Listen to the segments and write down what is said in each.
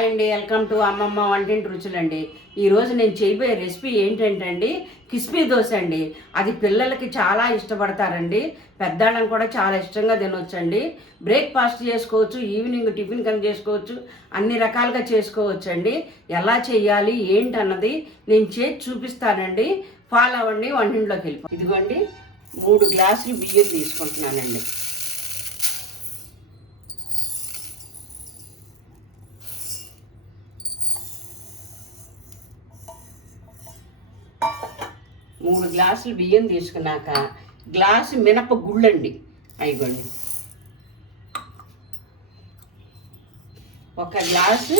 Hi అండి, welcome to అమ్మమ్మ వంటింటి రుచులండి. ఈరోజు నేను చేయబోయే రెసిపీ ఏంటంటే అండి, కిస్పీ దోశ అండి. అది పిల్లలకి చాలా ఇష్టపడతారండి, పెద్దవాళ్ళని కూడా చాలా ఇష్టంగా తినొచ్చండి. బ్రేక్ఫాస్ట్ చేసుకోవచ్చు, ఈవినింగ్ టిఫిన్ కన్నా చేసుకోవచ్చు, అన్ని రకాలుగా చేసుకోవచ్చు అండి. ఎలా చేయాలి ఏంటన్నది నేను చేసి చూపిస్తానండి. ఫాలో అవ్వండి, వంటింట్లోకి వెళ్ళిపో. ఇదిగోండి 3 గ్లాసులు బియ్యం తీసుకుంటున్నానండి. మూడు గ్లాసులు బియ్యం తీసుకున్నాక గ్లాసు మినప గుళ్ళండి, అయిగోండి. 1 గ్లాసు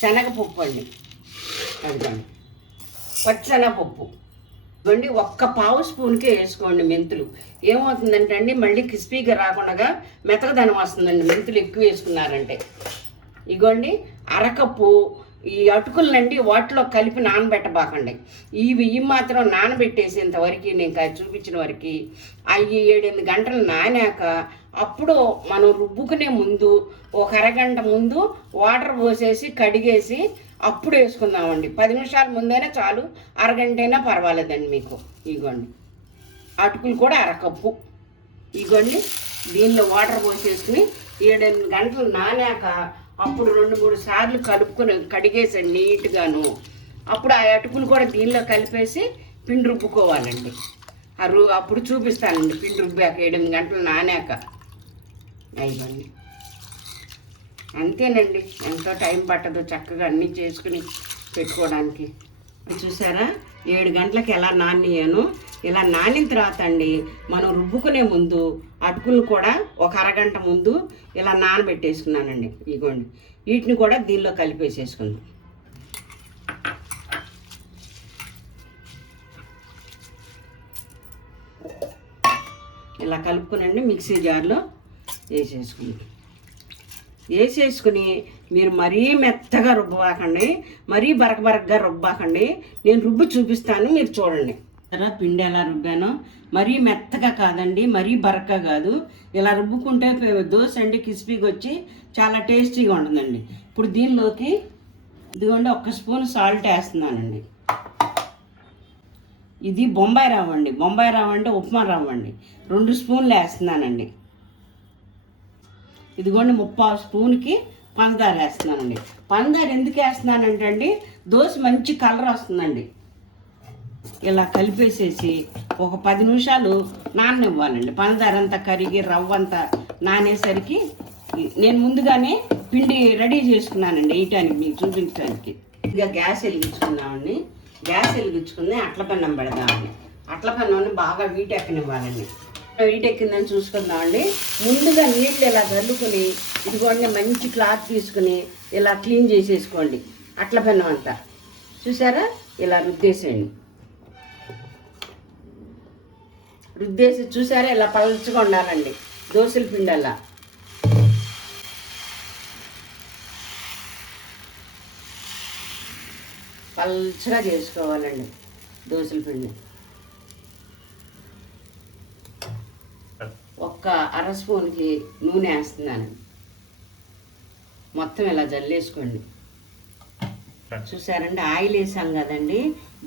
శనగపప్పు అండి, అదిగోండి. పచ్చిశనగపప్పు ఇవ్వండి. 1 పావు స్పూన్కే వేసుకోండి మెంతులు. ఏమవుతుందంటే అండి, మళ్ళీ క్రిస్పీగా రాకుండా మెతకదనం వస్తుందండి మెంతులు ఎక్కువ వేసుకున్నారంటే. ఇగోండి అరకప్పు ఈ అటుకులనండి వాటిలో కలిపి నానబెట్టబాకండి. ఇవి మాత్రం నానబెట్టేసేంతవరకు నేను చూపించిన వరకు అవి 7-8 గంటలు నానాక అప్పుడు మనం రుబ్బుకునే ముందు 1 అరగంట ముందు వాటర్ పోసేసి కడిగేసి అప్పుడు వేసుకుందామండి. 10 నిమిషాల ముందైనా చాలు, అరగంట అయినా పర్వాలేదండి మీకు. ఇగోండి అటుకులు కూడా అరకప్పు. ఇగోండి దీనిలో వాటర్ పోసేసుకుని 7-8 గంటలు నానాక అప్పుడు 2-3 సార్లు కలుపుకొని కడిగేసండి నీట్గాను. అప్పుడు ఆ అటుకులు కూడా దీనిలో కలిపేసి పిండి రుబ్బుకోవాలండి. అప్పుడు చూపిస్తానండి పిండి రుబ్బాక 7-8 గంటలు నానాక. అయిపోయింది, అంతేనండి. ఎంతో టైం పట్టదు చక్కగా అన్నీ చేసుకుని పెట్టుకోవడానికి. చూసారా 7 గంటలకు ఎలా నానియాను. ఇలా నానిన తర్వాత అండి మనం రుబ్బుకునే ముందు అటుకులు కూడా 1 అరగంట ముందు ఇలా నానబెట్టేసుకున్నానండి. ఇగోండి వీటిని కూడా దీనిలో కలిపేసేసుకుందాం. ఇలా కలుపుకునండి మిక్సీ జార్లో వేసేసుకుని మీరు మరీ మెత్తగా రుబ్బబాకండి, మరీ బరకగా రుబ్బాకండి. నేను రుబ్బు చూపిస్తాను, మీరు చూడండి. పిండి ఎలా రుబ్బానో, మరీ మెత్తగా కాదండి, మరీ బరకగా కాదు. ఇలా రుబ్బుకుంటే దోశ అండి క్రిస్పీగా వచ్చి చాలా టేస్టీగా ఉంటుందండి. ఇప్పుడు దీనిలోకి ఇదిగోండి 1 స్పూన్ సాల్ట్ వేస్తున్నానండి. ఇది బొంబాయి రవ్వ అండి. బొంబాయి రవ్వ అంటే ఉప్మా రవ్వ అండి. 2 స్పూన్లు వేస్తున్నానండి. ఇదిగోండి 3/4 స్పూన్కి పంచదార వేస్తున్నానండి. పంచదార ఎందుకు వేస్తున్నానంటే అండి, దోశ మంచి కలర్ వస్తుందండి. ఇలా కలిపేసేసి ఒక 10 నిమిషాలు నాననివ్వాలండి. పంచదార అంతా కరిగి రవ్వ అంతా నానేసరికి నేను ముందుగానే పిండి రెడీ చేసుకున్నానండి వేయటానికి, మీకు చూపించడానికి. ఇక గ్యాస్ వెలిగించుకున్నామండి. గ్యాస్ వెలిగించుకుని అట్ల పెన్నం పెడదామండి. అట్ల పెన్నం బాగా వీటెక్కనివ్వాలండి. వీటెక్కిందని చూసుకుందామండి. ముందుగా నీళ్ళు ఇలా చల్లుకుని ఇదిగోండి మంచి క్లాత్ తీసుకుని ఇలా క్లీన్ చేసేసుకోండి. అట్ల పెన్నం అంతా చూసారా ఇలా రుద్దేసేయండి. రుద్దేసి చూసారా ఇలా పలచగా ఉండాలండి దోశల పిండి. అలా పలచగా చేసుకోవాలండి దోశల పిండి. 1 అర స్పూన్కి నూనె వేస్తున్నాను. మొత్తం ఇలా జల్లేసుకోండి. చూసారండి ఆయిల్ వేసాం కదండి.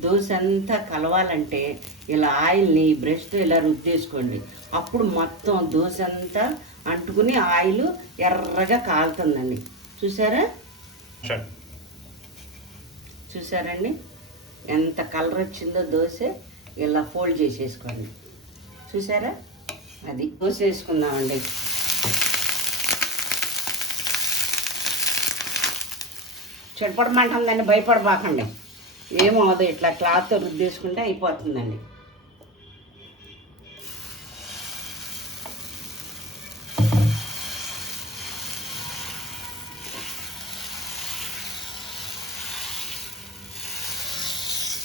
దోశ అంతా కలవాలంటే ఇలా ఆయిల్ని బ్రష్తో ఇలా రుద్దేసుకోండి. అప్పుడు మొత్తం దోశ అంతా అంటుకుని ఆయిల్ ఎర్రగా కాలుతుందండి. చూసారండి ఎంత కలర్ వచ్చిందో దోశ. ఇలా ఫోల్డ్ చేసేసుకోండి. చూసారా అది దోశ వేసుకుందామండి. చెడపడమంటుందండి, భయపడబాకండి. ఏమవుతుంది, ఇట్లా క్లాత్తో రుద్దేసుకుంటే అయిపోతుందండి.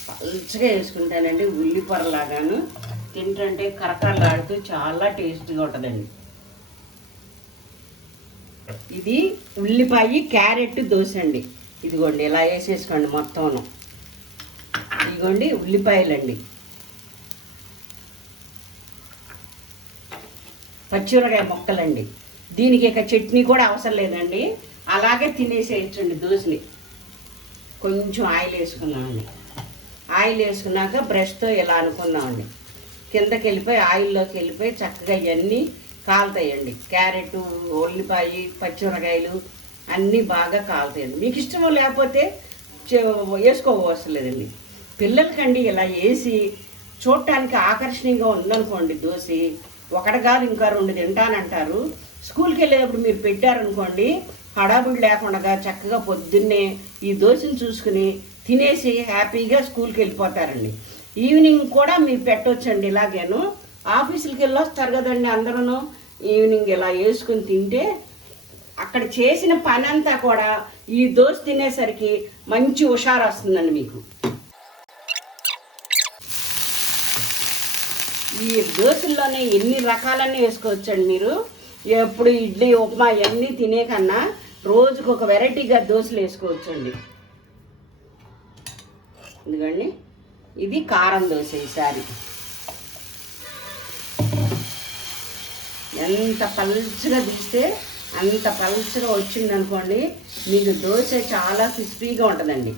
పలుచగా వేసుకుంటానండి, ఉల్లిపొరలాగాను. తింటుంటే కరకరలాడుతూ చాలా టేస్టీగా ఉంటుందండి. ఇది ఉల్లిపాయ క్యారెట్ దోశ అండి. ఇదిగోండి ఇలా వేసేసుకోండి మొత్తం. ఇదిగోండి ఉల్లిపాయలండి, పచ్చిమిరపకాయ ముక్కలండి. దీనికి ఇక చట్నీ కూడా అవసరం లేదండి. అలాగే తినేసేయచ్చండి దోశని. కొంచెం ఆయిల్ వేసుకుందామండి. ఆయిల్ వేసుకున్నాక బ్రష్తో ఇలా అనుకుందామండి. కిందకి వెళ్ళిపోయి ఆయిల్లోకి వెళ్ళిపోయి చక్కగా ఇవన్నీ కాలుతాయండి. క్యారెట్, ఉల్లిపాయ, పచ్చిమిరకాయలు అన్నీ బాగా కాలుతాయండి. మీకు ఇష్టమో లేకపోతే వేసుకోవసరం లేదండి. పిల్లలకండి ఇలా వేసి చూడటానికి ఆకర్షణీయంగా ఉందనుకోండి దోశ, ఒకటి కాదు ఇంకా 2 తింటానంటారు. స్కూల్కి వెళ్ళేటప్పుడు మీరు పెట్టారనుకోండి, హడాబుడి లేకుండా చక్కగా పొద్దున్నే ఈ దోశను చూసుకుని తినేసి హ్యాపీగా స్కూల్కి వెళ్ళిపోతారండి. ఈవినింగ్ కూడా మీరు పెట్టవచ్చండి. ఇలాగేను ఆఫీసులకి వెళ్ళొస్తారు కదండి అందరూ, ఈవినింగ్ ఇలా వేసుకుని తింటే అక్కడ చేసిన పని అంతా కూడా ఈ దోశ తినేసరికి మంచి హుషారు వస్తుందండి మీకు. ఈ దోశల్లోనే ఎన్ని రకాలన్నీ వేసుకోవచ్చండి మీరు. ఎప్పుడు ఇడ్లీ, ఉప్మా ఇవన్నీ తినే కన్నా రోజుకు ఒక వెరైటీగా దోశలు వేసుకోవచ్చండి. ఎందుకండి ఇది కారం దోశ. ఈసారి ఎంత పల్చగా తీస్తే అంత పల్చగా వచ్చిందనుకోండి, మీకు దోశ చాలా క్రిస్పీగా ఉంటుందండి.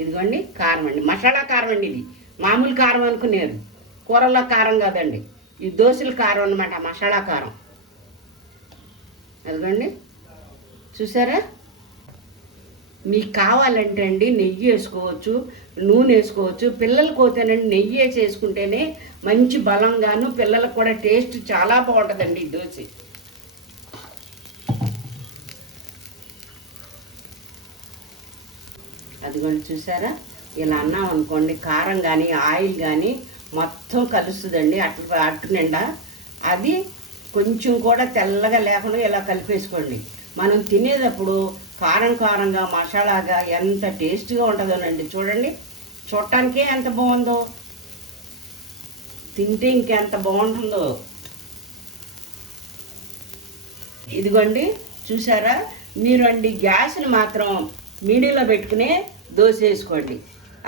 ఇదిగోండి కారం అండి, మసాలా కారం అండి. ఇది మామూలు కారం అనుకునేరు, కూరల్లో కారం కాదండి. ఈ దోశల కారం అన్నమాట, మసాలా కారం. అదిగోండి చూసారా. మీకు కావాలంటే అండి నెయ్యి వేసుకోవచ్చు, నూనె వేసుకోవచ్చు. పిల్లలకు పోతేనండి నెయ్యి వేసి వేసుకుంటేనే మంచి బలంగాను, పిల్లలకు కూడా టేస్ట్ చాలా బాగుంటుందండి ఈ దోశ. అదిగోండి చూసారా, ఇలా అన్నాం అనుకోండి కారం కానీ ఆయిల్ కానీ మొత్తం కలుస్తుందండి అట్టు నిండా. అది కొంచెం కూడా తెల్లగా లేకుండా ఇలా కలిపేసుకోండి. మనం తినేటప్పుడు కారం కారంగా మసాలాగా ఎంత టేస్ట్గా ఉంటుందోనండి. చూడండి, చూడటానికే ఎంత బాగుందో, తింటే ఇంకెంత బాగుంటుందో. ఇదిగోండి చూసారా. మీరు అండి గ్యాస్ని మాత్రం మీడియంలో పెట్టుకునే దోశ వేసుకోండి.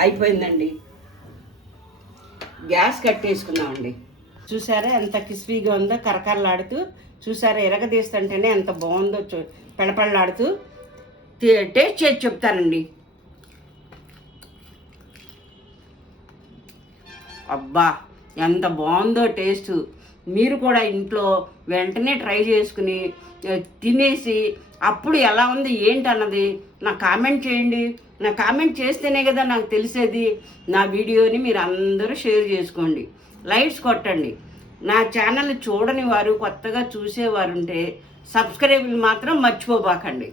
అయిపోయిందండి, గ్యాస్ కట్టేసుకుందామండి. చూసారా ఎంత క్రిస్పీగా ఉందో, కరకరలాడుతూ. చూసారా, ఎరగదీస్తుంటేనే ఎంత బాగుందో, పెళపెళలాడుతూ. టేస్ట్ చేసి చెప్తానండి. అబ్బా ఎంత బాగుందో టేస్ట్. మీరు కూడా ఇంట్లో వెంటనే ట్రై చేసుకుని తినేసి అప్పుడు ఎలా ఉంది ఏంటన్నది నాకు కామెంట్ చేయండి. నాకు కామెంట్ చేస్తేనే కదా నాకు తెలిసేది. నా వీడియోని మీరు అందరూ షేర్ చేసుకోండి, లైక్స్ కొట్టండి. నా ఛానల్ చూడని వారు, కొత్తగా చూసేవారు ఉంటే సబ్స్క్రైబ్లు మాత్రం మర్చిపోబాకండి.